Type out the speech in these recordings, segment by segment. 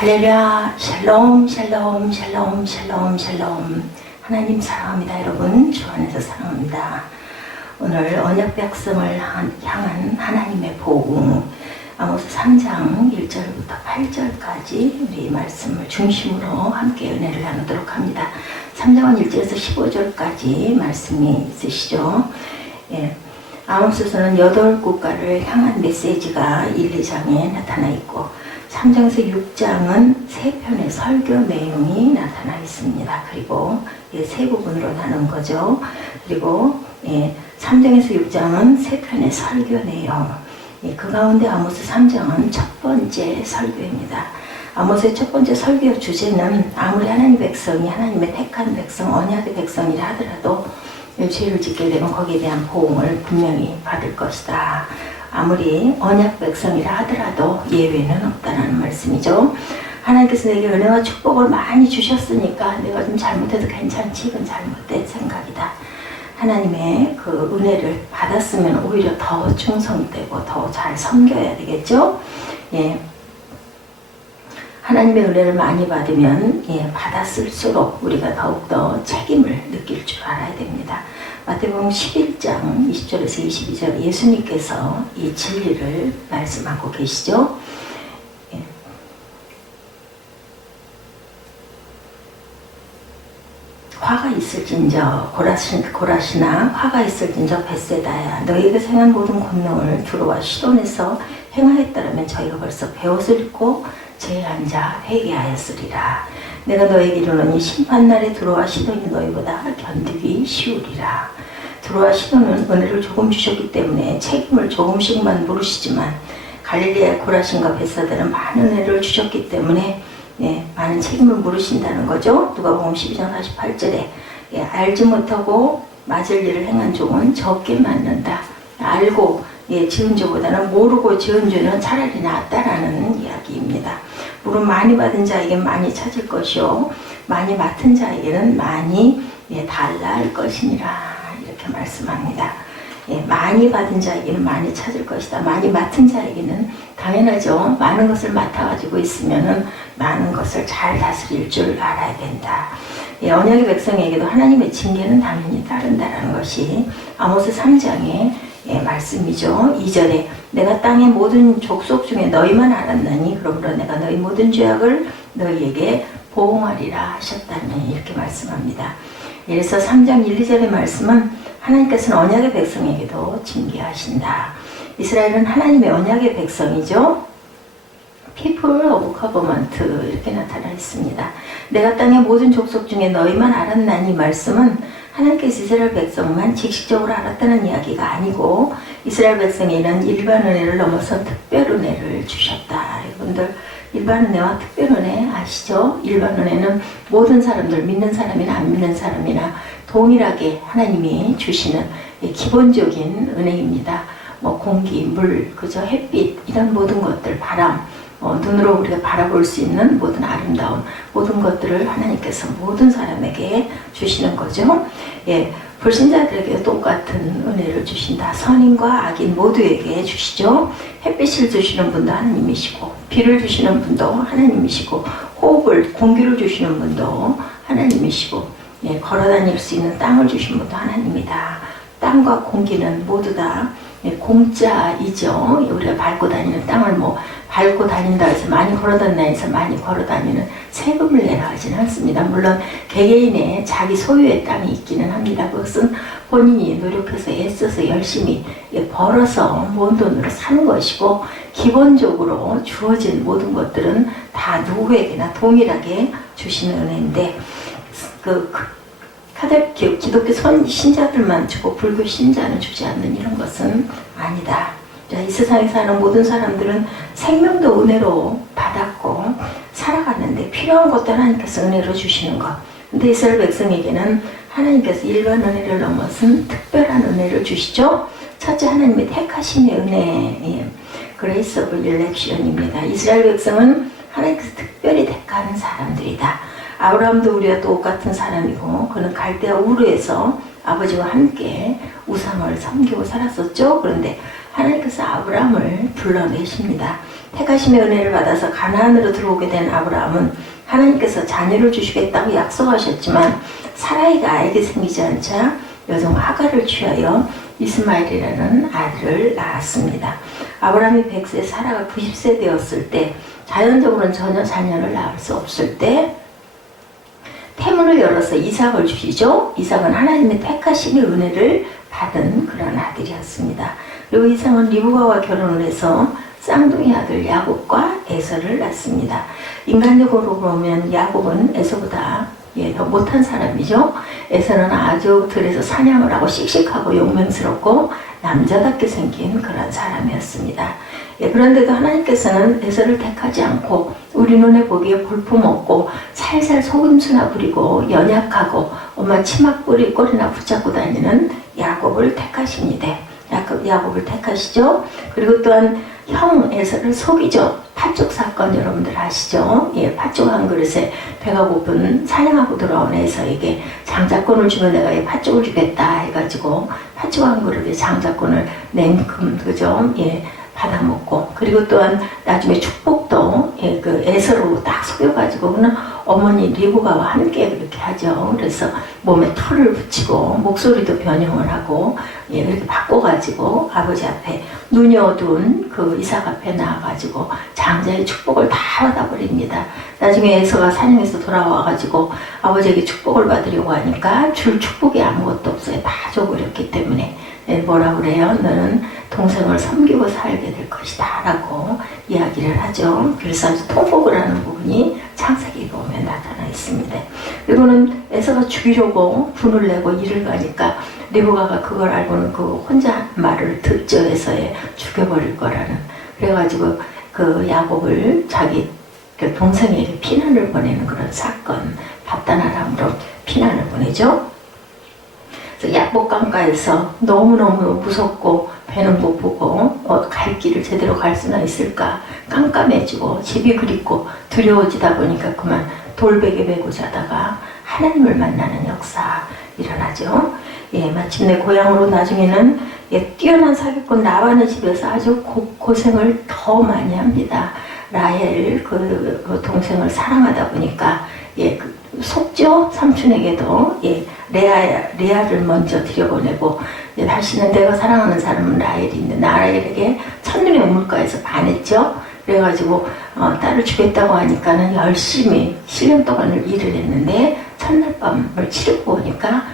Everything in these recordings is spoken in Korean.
할렐루야. 샬롬 샬롬 샬롬 샬롬 샬롬. 하나님 사랑합니다. 여러분 주 안에서 사랑합니다. 오늘 언약 백성을 향한 하나님의 보응, 아모스 3장 1절부터 8절까지 우리 말씀을 중심으로 함께 은혜를 나누도록 합니다. 3장은 1절에서 15절까지 말씀이 있으시죠. 예. 아모스서는 8국가를 향한 메시지가 1, 2장에 나타나 있고 3장에서 6장은 3편의 설교 내용이 나타나 있습니다. 그리고 세 부분으로 나눈 거죠. 그리고 3장에서 6장은 3편의 설교 내용. 그 가운데 아모스 3장은 첫 번째 설교입니다. 아모스의 첫 번째 설교 주제는 아무리 하나님의 백성이 하나님의 택한 백성, 언약의 백성이라 하더라도 죄를 짓게 되면 거기에 대한 보응을 분명히 받을 것이다. 아무리 언약 백성이라 하더라도 예외는 없다는 말씀이죠. 하나님께서 내게 은혜와 축복을 많이 주셨으니까 내가 좀 잘못해도 괜찮지, 이건 잘못된 생각이다. 하나님의 그 은혜를 받았으면 오히려 더 충성되고 더 잘 섬겨야 되겠죠. 예. 하나님의 은혜를 많이 받으면 받았을수록 우리가 더욱더 책임을 느낄 줄 알아야 됩니다. 마태복음 11장 20절에서 22절 예수님께서 이 진리를 말씀하고 계시죠. 예. 화가 있을진저 고라시나 화가 있을진저 벳세다야 너희에게 행한 모든 권능을 두로와 시돈에서 행하였다라면 저희가 벌써 배옷을 입고 제에 앉아 회개하였으리라. 내가 너에게 이르노니 심판날에 두로와 시돈이 너희보다 견디기 쉬우리라. 두로와 시돈은 은혜를 조금 주셨기 때문에 책임을 조금씩만 물으시지만 갈릴리아 고라신과 벳사다는 많은 은혜를 주셨기 때문에 많은 책임을 물으신다는 거죠. 누가복음 12장 48절에 알지 못하고 맞을 일을 행한 종은 적게 맞는다. 알고 지은 죄보다는 모르고 지은 죄는 차라리 낫다라는 이야기입니다. 물은 많이 받은 자에게 많이 찾을 것이요 많이 맡은 자에게는 많이 달라할 것이니라 이렇게 말씀합니다. 많이 받은 자에게는 많이 찾을 것이다. 많이 맡은 자에게는 당연하죠. 많은 것을 맡아가지고 있으면은 많은 것을 잘 다스릴 줄 알아야 된다. 언약의 백성에게도 하나님의 징계는 당연히 따른다라는 것이 아모스 3장의 말씀이죠. 2절에 내가 땅의 모든 족속 중에 너희만 알았나니 그러므로 내가 너희 모든 죄악을 너희에게 보응하리라 하셨다니 이렇게 말씀합니다. 그래서 3장 1, 2절의 말씀은 하나님께서는 언약의 백성에게도 징계하신다. 이스라엘은 하나님의 언약의 백성이죠. People of Covenant 이렇게 나타나 있습니다. 내가 땅의 모든 족속 중에 너희만 알았나니 말씀은 하나님께서 이스라엘 백성만 직접적으로 알았다는 이야기가 아니고 이스라엘 백성에는 일반 은혜를 넘어선 특별 은혜를 주셨다. 여러분들 일반 은혜와 특별 은혜 아시죠? 일반 은혜는 모든 사람들 믿는 사람이나 안 믿는 사람이나 동일하게 하나님이 주시는 기본적인 은혜입니다. 공기, 물, 그저 햇빛 이런 모든 것들, 바람, 눈으로 우리가 바라볼 수 있는 모든 아름다운 모든 것들을 하나님께서 모든 사람에게 주시는 거죠. 불신자들에게 똑같은 은혜를 주신다. 선인과 악인 모두에게 주시죠. 햇빛을 주시는 분도 하나님이시고 비를 주시는 분도 하나님이시고 호흡을 공기를 주시는 분도 하나님이시고 걸어다닐 수 있는 땅을 주신 분도 하나님이다. 땅과 공기는 모두 다 공짜이죠. 우리가 밟고 다니는 땅을 밟고 다닌다 해서 많이 걸어다닌다 해서 많이 걸어다니는 세금을 내라 하지는 않습니다. 물론 개개인의 자기 소유의 땅이 있기는 합니다. 그것은 본인이 노력해서 애써서 열심히 벌어서 모은 돈으로 사는 것이고 기본적으로 주어진 모든 것들은 다 누구에게나 동일하게 주시는 은혜인데 기독교 신자들만 주고 불교 신자는 주지 않는 이런 것은 아니다. 이 세상에 사는 모든 사람들은 생명도 은혜로 받았고 살아갔는데 필요한 것도 하나님께서 은혜로 주시는 것. 근데 이스라엘 백성에게는 하나님께서 일반 은혜를 넘어선 특별한 은혜를 주시죠. 첫째 하나님의 택하심의 은혜, Grace of Election입니다. 이스라엘 백성은 하나님께서 특별히 택하는 사람들이다. 아브라함도 우리와 똑같은 사람이고 그는 갈대아 우르에서 아버지와 함께 우상을 섬기고 살았었죠. 그런데 하나님께서 아브라함을 불러내십니다. 택하심의 은혜를 받아서 가나안으로 들어오게 된 아브라함은 하나님께서 자녀를 주시겠다고 약속하셨지만 사라이가 아이가 생기지 않자 여종 하갈을 취하여 이스마엘이라는 아들을 낳았습니다. 아브라함이 100세, 사라가 90세 되었을 때, 자연적으로는 전혀 자녀를 낳을 수 없을 때 태문을 열어서 이삭을 주시죠. 이삭은 하나님의 택하심의 은혜를 받은 그런 아들이었습니다. 그리고 이삭은 리브가와 결혼을 해서 쌍둥이 아들 야곱과 에서를 낳습니다. 인간적으로 보면 야곱은 에서보다 더 못한 사람이죠. 에서는 아주 들에서 사냥을 하고 씩씩하고 용맹스럽고 남자답게 생긴 그런 사람이었습니다. 그런데도 하나님께서는 에서를 택하지 않고 우리 눈에 보기에 볼품없고 살살 속임수나 부리고 연약하고 엄마 꼬리나 붙잡고 다니는 야곱을 택하십니다. 야곱을 택하시죠. 그리고 또한 형 에서를 속이죠. 팥죽 사건 여러분들 아시죠? 팥죽 한 그릇에 배가 고픈 사냥하고 돌아온 에서에게 장자권을 주면 내가 이 팥죽을 주겠다 해가지고 팥죽 한 그릇에 장자권을 냉큼 그죠? 받아먹고, 그리고 또한 나중에 축복도 그 에서로 딱 속여가지고 그는 어머니 리브가와 함께 그렇게 하죠. 그래서 몸에 털을 붙이고 목소리도 변형을 하고 이렇게 바꿔가지고 아버지 앞에 눈이 어두운 그 이삭 앞에 나와가지고 장자의 축복을 다 받아버립니다. 나중에 에서가 사냥에서 돌아와가지고 아버지에게 축복을 받으려고 하니까 줄 축복이 아무것도 없어요. 다 줘버렸기 때문에 뭐라 그래요? 너는 동생을 섬기고 살게 될 것이다 라고 이야기를 하죠. 그래서 아주 통곡을 하는 부분이 창세기에 보면 나타나 있습니다. 그리고는 에서가 죽이려고 분을 내고 일을 가니까 리브가가 그걸 알고는 그 혼자 말을 듣죠. 에서에 죽여버릴 거라는. 그래가지고 그 야곱을 자기 그 동생에게 피난을 보내는 그런 사건, 밥단아람으로 피난을 보내죠. 약복강가에서 너무너무 무섭고 배는 못 보고 갈 길을 제대로 갈 수나 있을까 깜깜해지고 집이 그립고 두려워지다 보니까 그만 돌베개 메고 자다가 하나님을 만나는 역사 일어나죠. 마침내 고향으로 나중에는 뛰어난 사기꾼 라반의 집에서 아주 고생을 더 많이 합니다. 라헬 그 동생을 사랑하다 보니까 속죠. 삼촌에게도 레아를 먼저 들여보내고 다시는 내가 사랑하는 사람은 라헬인데 라헬에게 첫눈에 우물가에서 반했죠. 그래가지고 딸을 주겠다고 하니까는 열심히 7년 동안을 일을 했는데 첫날 밤을 치르고 오니까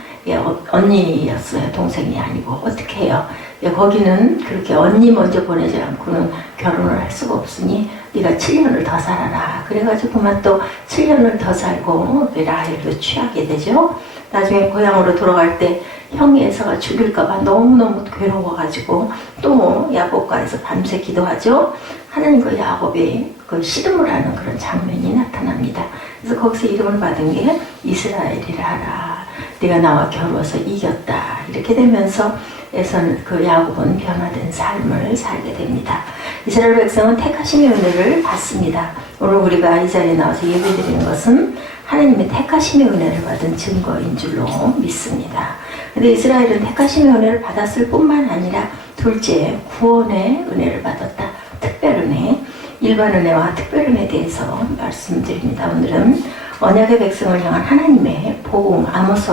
언니였어요. 동생이 아니고 어떻게 해요. 거기는 그렇게 언니 먼저 보내지 않고는 결혼을 할 수가 없으니 네가 7년을 더 살아라. 그래가지고 그만 또 7년을 더 살고 라헬도 취하게 되죠. 나중에 고향으로 돌아갈 때 형이 에서가 죽일까봐 너무너무 괴로워가지고 또 야곱과에서 밤새 기도하죠. 하나님과 야곱이 그 씨름을 하는 그런 장면이 나타납니다. 그래서 거기서 이름을 받은 게 이스라엘이라 하라. 네가 나와 겨루어서 이겼다. 이렇게 되면서 에서는 그 야곱은 변화된 삶을 살게 됩니다. 이스라엘 백성은 택하심의 은혜를 받습니다. 오늘 우리가 이 자리에 나와서 예배드리는 것은 하나님의 택하심의 은혜를 받은 증거인 줄로 믿습니다. 근데 이스라엘은 택하심의 은혜를 받았을 뿐만 아니라 둘째, 구원의 은혜를 받았다. 특별 은혜, 일반 은혜와 특별 은혜에 대해서 말씀드립니다. 오늘은 언약의 백성을 향한 하나님의 복음, 아모스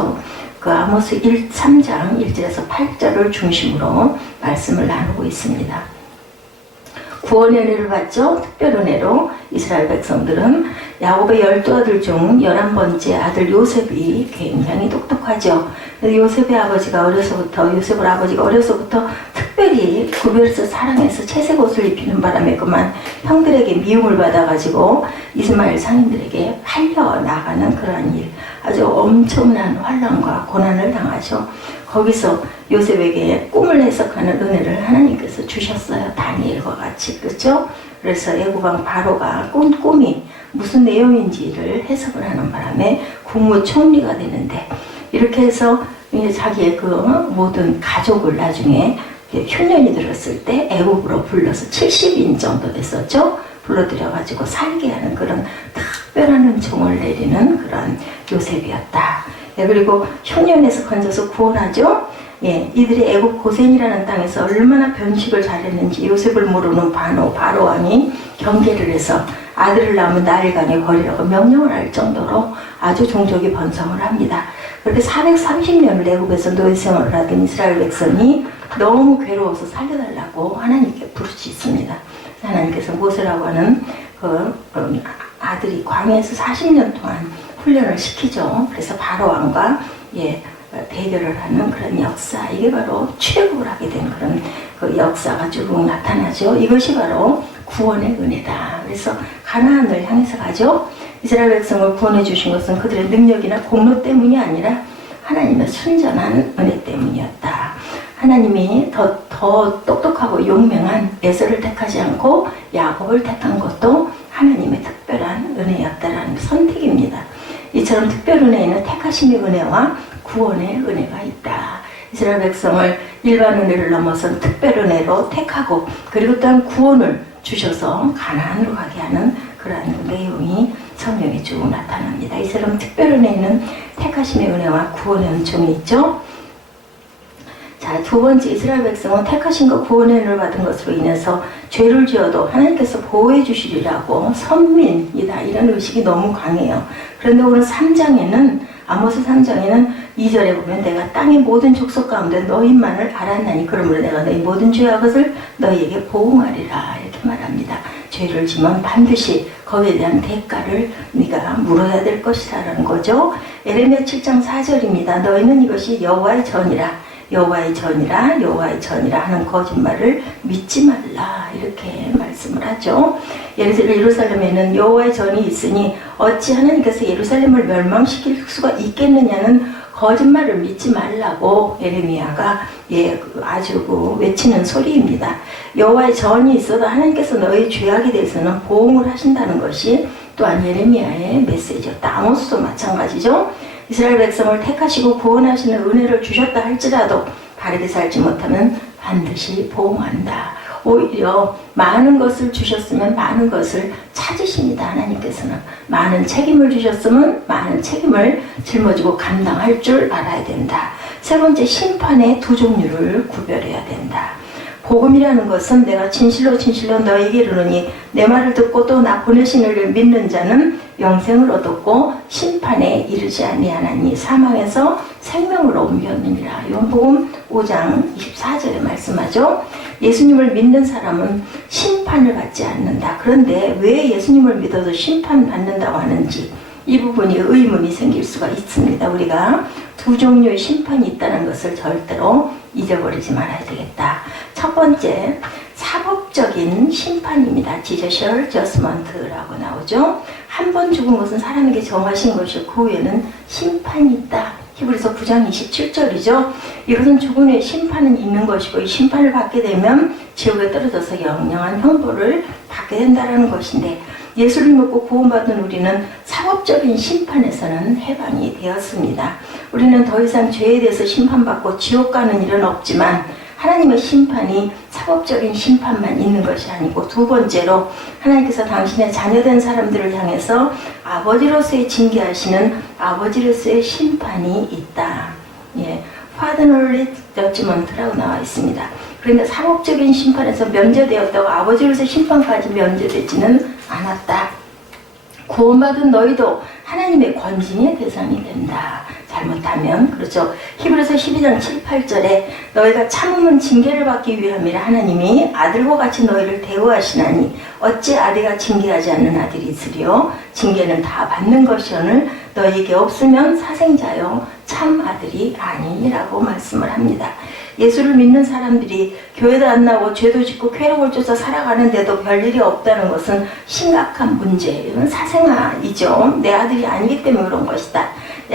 3장 1절에서 8절을 중심으로 말씀을 나누고 있습니다. 구원의 은혜를 받죠. 특별 은혜로 이스라엘 백성들은 야곱의 12아들 중 11번째 아들 요셉이 굉장히 똑똑하죠. 요셉의 아버지가 어려서부터 특별히 구별해서 사랑해서 채색 옷을 입히는 바람에 그만 형들에게 미움을 받아가지고 이스마엘 상인들에게 팔려 나가는 그러한 일, 아주 엄청난 환난과 고난을 당하죠. 거기서 요셉에게 꿈을 해석하는 은혜를 하나님께서 주셨어요. 다니엘과 같이, 그렇죠? 그래서 애국왕 바로가 꿈이 무슨 내용인지를 해석을 하는 바람에 국무총리가 되는데, 이렇게 해서 자기의 그 모든 가족을 나중에 흉년이 들었을 때 애국으로 불러서 70인 정도 됐었죠. 불러들여가지고 살게 하는 그런 특별한 은총을 내리는 그런 요셉이었다. 그리고 흉년에서 건져서 구원하죠. 예, 이들이 애굽 고센이라는 땅에서 얼마나 변식을 잘했는지 요셉을 모르는 바로 왕이 경계를 해서 아들을 낳으면 나일강에 버리라고 명령을 할 정도로 아주 종족이 번성을 합니다. 그렇게 430년을 애굽에서 노예 생활을 하던 이스라엘 백성이 너무 괴로워서 살려달라고 하나님께 부르짖습니다. 하나님께서 모세라고 하는 아들이 광야에서 40년 동안 훈련을 시키죠. 그래서 바로 왕과 대결을 하는 그런 역사, 이게 바로 출애굽을 하게 된 그런 그 역사가 쭉 나타나죠. 이것이 바로 구원의 은혜다. 그래서 가나안을 향해서 가죠. 이스라엘 백성을 구원해 주신 것은 그들의 능력이나 공로 때문이 아니라 하나님의 순전한 은혜 때문이었다. 하나님이 더 똑똑하고 용맹한 에서를 택하지 않고 야곱을 택한 것도 하나님의 특별한 은혜였다라는 선택입니다. 이처럼 특별 은혜에는 택하심의 은혜와 구원의 은혜가 있다. 이스라엘 백성을 일반 은혜를 넘어선 특별 은혜로 택하고 그리고 또한 구원을 주셔서 가나안으로 가게 하는 그러한 내용이 성경에 쭉 나타납니다. 이처럼 특별 은혜에는 택하심의 은혜와 구원의 은총이 있죠. 자, 두 번째, 이스라엘 백성은 택하심과 구원의 은혜를 받은 것으로 인해서 죄를 지어도 하나님께서 보호해 주시리라고 선민이다, 이런 의식이 너무 강해요. 그런데 오늘 3장에는 아모스 3장에는 2절에 보면 내가 땅의 모든 족속 가운데 너희만을 알았나니 그러므로 내가 너희 모든 죄와 것을 너희에게 보응하리라, 이렇게 말합니다. 죄를 지면 반드시 거기에 대한 대가를 네가 물어야 될 것이라는 거죠. 에레미야 7장 4절입니다. 너희는 이것이 여호와의 전이라 여호와의 전이라 하는 거짓말을 믿지 말라, 이렇게 말씀을 하죠. 예루살렘에는 여호와의 전이 있으니 어찌 하나님께서 예루살렘을 멸망시킬 수가 있겠느냐는 거짓말을 믿지 말라고 에레미야가 아주 외치는 소리입니다. 여호와의 전이 있어도 하나님께서 너희 죄악에 대해서는 보응을 하신다는 것이 또한 예레미야의 메시지였다. 아모스도 마찬가지죠. 이스라엘 백성을 택하시고 구원하시는 은혜를 주셨다 할지라도 바르게 살지 못하면 반드시 보응한다. 오히려 많은 것을 주셨으면 많은 것을 찾으십니다. 하나님께서는 많은 책임을 주셨으면 많은 책임을 짊어지고 감당할 줄 알아야 된다. 세 번째, 심판의 두 종류를 구별해야 된다. 복음이라는 것은 내가 진실로 너에게 이르노니 내 말을 듣고 또 나 보내신 이를 믿는 자는 영생을 얻었고 심판에 이르지 아니하나니 사망에서 생명으로 옮겼느니라. 요한복음 5장 24절에 말씀하죠. 예수님을 믿는 사람은 심판을 받지 않는다. 그런데 왜 예수님을 믿어도 심판받는다고 하는지 이 부분이 의문이 생길 수가 있습니다. 우리가 두 종류의 심판이 있다는 것을 절대로 잊어버리지 말아야 되겠다. 첫 번째, 사법적인 심판입니다. judicial judgment라고 나오죠. 한 번 죽은 것은 사람에게 정하신 것이고 그 후에는 심판이 있다. 히브리서 9장 27절이죠. 이것은 죽은 후에 심판은 있는 것이고 이 심판을 받게 되면 지옥에 떨어져서 영영한 형벌을 받게 된다는 것인데, 예수를 믿고 구원받은 우리는 사법적인 심판에서는 해방이 되었습니다. 우리는 더 이상 죄에 대해서 심판받고 지옥 가는 일은 없지만 하나님의 심판이 사법적인 심판만 있는 것이 아니고, 두 번째로 하나님께서 당신의 자녀된 사람들을 향해서 아버지로서의 징계하시는 아버지로서의 심판이 있다. Fatherly judgment라고 나와 있습니다. 그런데 사법적인 심판에서 면제되었다고 아버지로서의 심판까지 면제되지는 않았다. 구원받은 너희도 하나님의 권징의 대상이 된다. 잘못하면, 그렇죠. 히브리서 12장 7, 8절에 너희가 참으면 징계를 받기 위함이라 하나님이 아들과 같이 너희를 대우하시나니 어찌 아비가 징계하지 않는 아들이 있으리요. 징계는 다 받는 것이오늘 너희에게 없으면 사생자요 참 아들이 아니라고 말씀을 합니다. 예수를 믿는 사람들이 교회도 안 나오고 죄도 짓고 쾌락을 쫓아 살아가는데도 별일이 없다는 것은 심각한 문제, 이건 사생아이죠. 내 아들이 아니기 때문에 그런 것이다.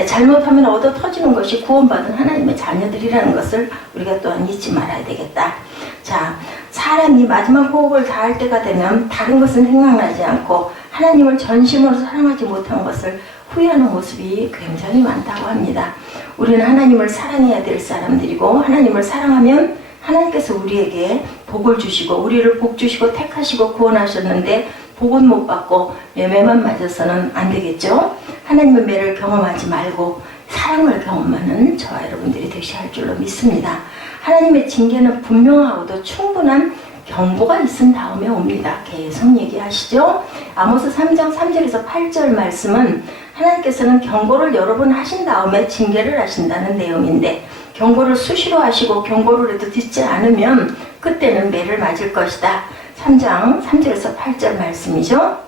잘못하면 얻어 터지는 것이 구원받은 하나님의 자녀들이라는 것을 우리가 또한 잊지 말아야 되겠다. 자, 사람이 마지막 호흡을 다할 때가 되면 다른 것은 생각나지 않고 하나님을 전심으로 사랑하지 못한 것을 후회하는 모습이 굉장히 많다고 합니다. 우리는 하나님을 사랑해야 될 사람들이고, 하나님을 사랑하면 하나님께서 우리에게 복을 주시고 우리를 복 주시고 택하시고 구원하셨는데 복은 못 받고 매만 맞아서는 안 되겠죠. 하나님의 매를 경험하지 말고 사랑을 경험하는 저와 여러분들이 되셔야 할 줄로 믿습니다. 하나님의 징계는 분명하고도 충분한 경고가 있은 다음에 옵니다. 계속 얘기하시죠. 아모스 3장 3절에서 8절 말씀은 하나님께서는 경고를 여러 번 하신 다음에 징계를 하신다는 내용인데, 경고를 수시로 하시고 경고를 해도 듣지 않으면 그때는 매를 맞을 것이다. 3장 3절에서 8절 말씀이죠.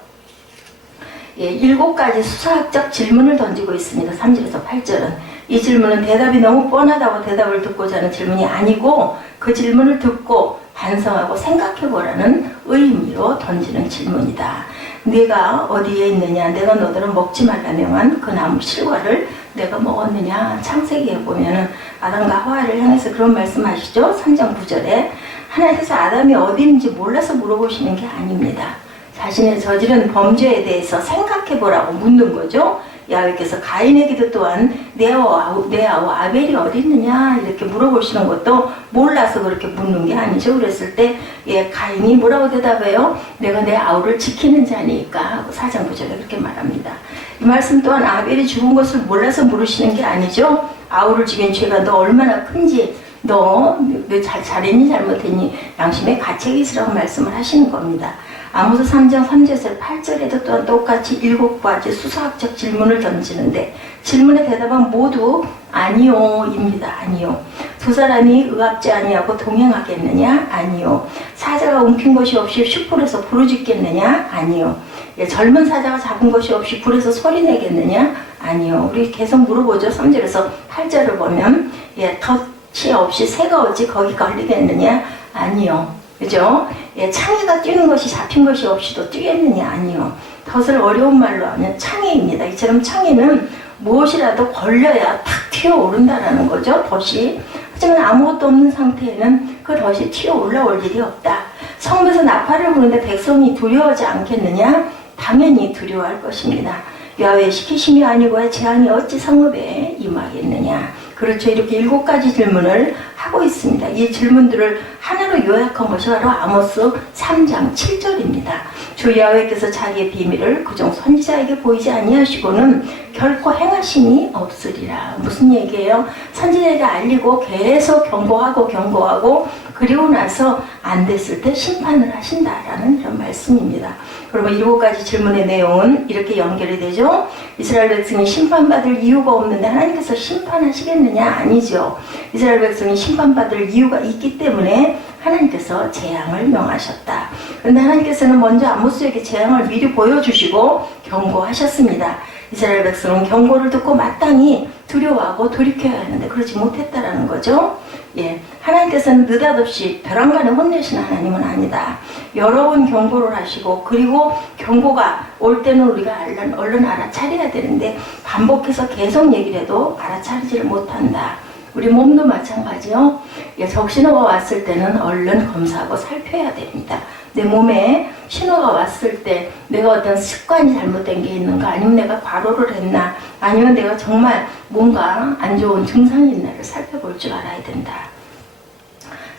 7가지 수사학적 질문을 던지고 있습니다. 3절에서 8절은. 이 질문은 대답이 너무 뻔하다고 대답을 듣고자 하는 질문이 아니고, 그 질문을 듣고 반성하고 생각해보라는 의미로 던지는 질문이다. 네가 어디에 있느냐? 내가 너들은 먹지 말라 명한 그 나무 실과를 내가 먹었느냐? 창세기에 보면은 아담과 하와를 향해서 그런 말씀하시죠. 3장 9절에 하나님께서 아담이 어디 있는지 몰라서 물어보시는 게 아닙니다. 자신의 저지른 범죄에 대해서 생각해보라고 묻는 거죠. 야훼께서 가인에게도 또한 내 아우 아벨이 어디 있느냐 이렇게 물어보시는 것도 몰라서 그렇게 묻는 게 아니죠. 그랬을 때 가인이 뭐라고 대답해요? 내가 내 아우를 지키는 자니까 하고 4장 9절에 그렇게 말합니다. 이 말씀 또한 아벨이 죽은 것을 몰라서 물으시는 게 아니죠. 아우를 죽인 죄가 너 얼마나 큰지, 너 잘했니 잘못했니 양심의 가책이 있으라고 말씀을 하시는 겁니다. 아모스 3장 3절에서 8절에도 또한 똑같이 7가지 수사학적 질문을 던지는데, 질문의 대답은 모두 아니요입니다. 아니요. 두 사람이 의합지 아니하고 동행하겠느냐? 아니요. 사자가 움킨 것이 없이 슈퍼에서 부르짖겠느냐? 아니요. 젊은 사자가 작은 것이 없이 불에서 소리 내겠느냐? 아니요. 우리 계속 물어보죠. 3절에서 8절을 보면 덫이 없이 새가 어찌 거기 걸리겠느냐? 아니요. 그죠? 창의가 뛰는 것이 잡힌 것이 없이도 뛰겠느냐? 아니요. 덫을 어려운 말로 하면 창의입니다. 이처럼 창의는 무엇이라도 걸려야 탁 튀어오른다라는 거죠. 덫이. 하지만 아무것도 없는 상태에는 그 덫이 튀어올라올 일이 없다. 성에서 나팔을 부는데 백성이 두려워하지 않겠느냐? 당연히 두려워할 것입니다. 야훼의 시키심이 아니고 재앙이 어찌 성읍에 임하겠느냐? 그렇죠. 이렇게 7가지 질문을 하고 있습니다. 이 질문들을 하나로 요약한 것이 바로 아모스 3장 7절입니다. 주 야훼께서 자기의 비밀을 그종 선지자에게 보이지 아니하시고는 결코 행하심이 없으리라. 무슨 얘기예요? 선지자에게 알리고 계속 경고하고 그리고 나서 안 됐을 때 심판을 하신다라는 그런 말씀입니다. 그러면 7가지 질문의 내용은 이렇게 연결이 되죠. 이스라엘 백성이 심판받을 이유가 없는데 하나님께서 심판하시겠느냐? 아니죠. 이스라엘 백성이 심판받을 이유가 있기 때문에 하나님께서 재앙을 명하셨다. 그런데 하나님께서는 먼저 아모스에게 재앙을 미리 보여주시고 경고하셨습니다. 이스라엘 백성은 경고를 듣고 마땅히 두려워하고 돌이켜야 하는데 그러지 못했다라는 거죠. 하나님께서는 느닷없이 벼랑간에 혼내시는 하나님은 아니다. 여러 번 경고를 하시고, 그리고 경고가 올 때는 우리가 얼른 알아차려야 되는데 반복해서 계속 얘기를 해도 알아차리지를 못한다. 우리 몸도 마찬가지요. 적신호가 왔을 때는 얼른 검사하고 살펴야 됩니다. 내 몸에 신호가 왔을 때 내가 어떤 습관이 잘못된 게 있는가, 아니면 내가 과로를 했나, 아니면 내가 정말 뭔가 안 좋은 증상이 있나를 살펴볼 줄 알아야 된다.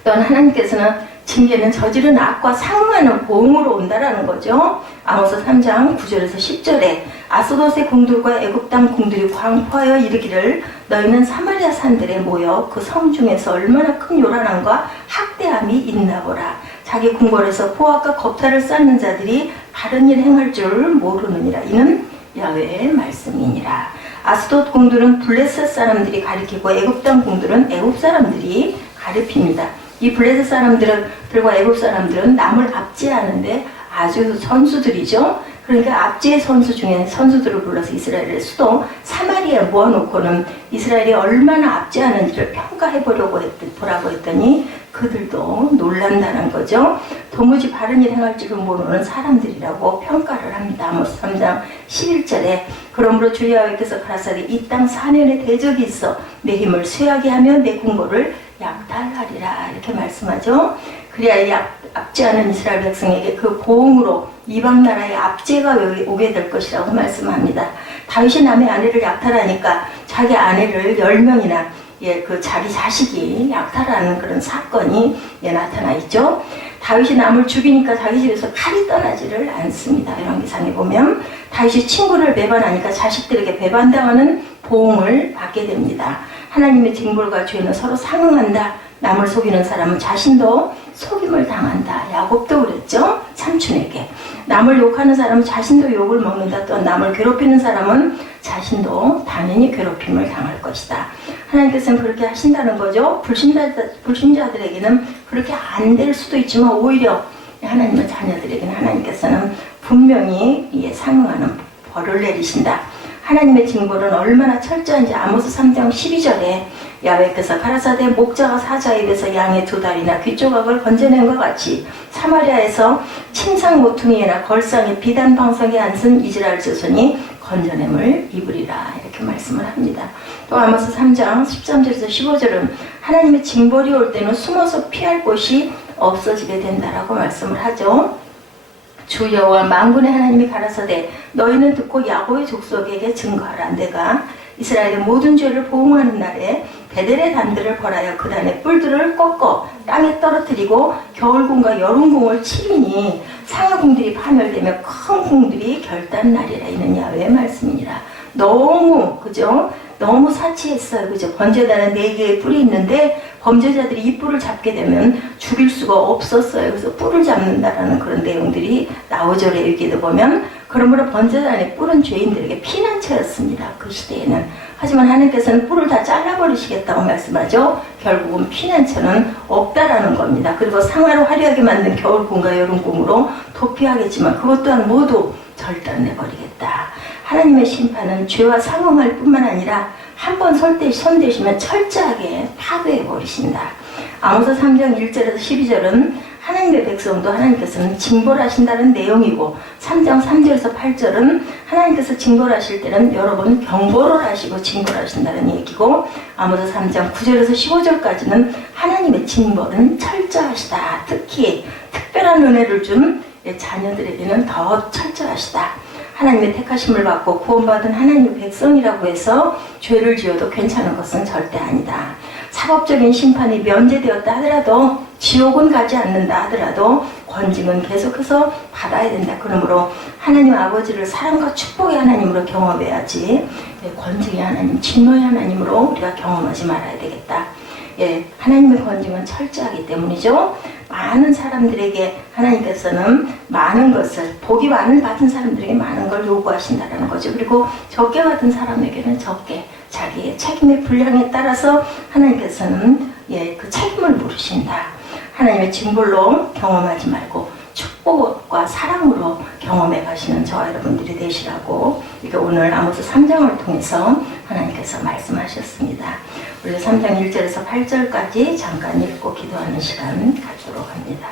또한 하나님께서는 징계는 저지른 악과 상응하는 보응으로 온다라는 거죠. 아모스 3장 9절에서 10절에 아스돗의 궁들과 애굽 땅 궁들이 광포하여 이르기를 너희는 사마리아 산들에 모여 그 성 중에서 얼마나 큰 요란함과 학대함이 있나 보라. 자기 궁궐에서 포악과 겁탈을 쌓는 자들이 바른 일 행할 줄 모르느니라. 이는 야훼의 말씀이니라. 아스돗 궁들은 블레셋 사람들이 가리키고 애굽 땅 궁들은 애굽 사람들이 가리킵니다. 이 블레셋 사람들과 애굽 사람들은 남을 압제하는데 아주 선수들이죠. 그러니까 압제의 선수 중에 선수들을 불러서 이스라엘의 수도 사마리아에 모아놓고는 이스라엘이 얼마나 압제하는지를 평가해보라고 했더니 그들도 놀란다는 거죠. 도무지 바른 일 행할 줄을 모르는 사람들이라고 평가를 합니다. 아모스 3장 11절에 그러므로 주 여호와께서 가라사대 이 땅 4년의 대적이 있어 내 힘을 쇠하게 하며 내 궁궐을 약탈하리라 이렇게 말씀하죠. 그래야 이 압제하는 이스라엘 백성에게 그 보응으로 이방 나라의 압제가 오게 될 것이라고 말씀합니다. 다윗이 남의 아내를 약탈하니까 자기 아내를 10명이나 그 자기 자식이 약탈하는 그런 사건이 나타나 있죠. 다윗이 남을 죽이니까 자기 집에서 칼이 떠나지를 않습니다. 열왕기상에 보면 다윗이 친구를 배반하니까 자식들에게 배반당하는 보응을 받게 됩니다. 하나님의 징벌과 죄는 서로 상응한다. 남을 속이는 사람은 자신도 속임을 당한다. 야곱도 그랬죠. 삼촌에게. 남을 욕하는 사람은 자신도 욕을 먹는다. 또한 남을 괴롭히는 사람은 자신도 당연히 괴롭힘을 당할 것이다. 하나님께서는 그렇게 하신다는 거죠. 불신자들에게는 그렇게 안 될 수도 있지만 오히려 하나님의 자녀들에게는 하나님께서는 분명히 이에 상응하는 벌을 내리신다. 하나님의 징벌은 얼마나 철저한지 아모스 3장 12절에 야훼께서 가라사대 목자가 사자의 입에서 양의 두 다리나 귀 조각을 건져낸 것 같이 사마리아에서 침상 모퉁이에나 걸상에 비단 방석에 앉은 이스라엘 자손이 건져냄을 입으리라 이렇게 말씀을 합니다. 또 아모스 3장 13절에서 15절은 하나님의 징벌이 올 때는 숨어서 피할 곳이 없어지게 된다라고 말씀을 하죠. 주 여호와 만군의 하나님이 가라사대 너희는 듣고 야곱의 족속에게 증거하라. 내가 이스라엘의 모든 죄를 보응하는 날에 베델의 단들을 벌하여 그 단의 뿔들을 꺾어 땅에 떨어뜨리고 겨울궁과 여름궁을 치리니 상하궁들이 파멸되며 큰 궁들이 결단 날이라. 이는 야훼의 말씀이니라. 너무 그죠? 너무 사치했어요. 그죠? 번제단은 4개의 뿔이 있는데 범죄자들이 이 뿔을 잡게 되면 죽일 수가 없었어요. 그래서 뿔을 잡는다라는 그런 내용들이 나오죠. 레위기도 보면. 그러므로 번제단의 뿔은 죄인들에게 피난처였습니다. 그 시대에는. 하지만 하나님께서는 뿔을 다 잘라버리시겠다고 말씀하죠. 결국은 피난처는 없다라는 겁니다. 그리고 상하로 화려하게 만든 겨울궁과 여름궁으로 도피하겠지만 그것 또한 모두 절단내버리겠다. 하나님의 심판은 죄와 상응할 뿐만 아니라 한번 손대시면 철저하게 파괴해버리신다. 아모스 3장 1절에서 12절은 하나님의 백성도 하나님께서는 징벌하신다는 내용이고 3장 3절에서 8절은 하나님께서 징벌하실 때는 여러 번 경고를 하시고 징벌하신다는 얘기고 아모스 3장 9절에서 15절까지는 하나님의 징벌은 철저하시다. 특히 특별한 은혜를 준 자녀들에게는 더 철저하시다. 하나님의 택하심을 받고 구원받은 하나님의 백성이라고 해서 죄를 지어도 괜찮은 것은 절대 아니다. 사법적인 심판이 면제되었다 하더라도 지옥은 가지 않는다 하더라도 권징은 계속해서 받아야 된다. 그러므로 하나님 아버지를 사랑과 축복의 하나님으로 경험해야지 권징의 하나님, 진노의 하나님으로 우리가 경험하지 말아야 되겠다. 하나님의 권징은 철저하기 때문이죠. 많은 사람들에게 하나님께서는 많은 것을, 복이 많은 받은 사람들에게 많은 걸 요구하신다는 거죠. 그리고 적게 받은 사람에게는 적게, 자기의 책임의 분량에 따라서 하나님께서는 그 책임을 물으신다. 하나님의 징벌로 경험하지 말고 축복과 사랑으로 경험해 가시는 저와 여러분들이 되시라고 이렇게 오늘 아모스 3장을 통해서 하나님께서 말씀하셨습니다. 우리 3장 1절에서 8절까지 잠깐 읽고 기도하는 시간 갖도록 합니다.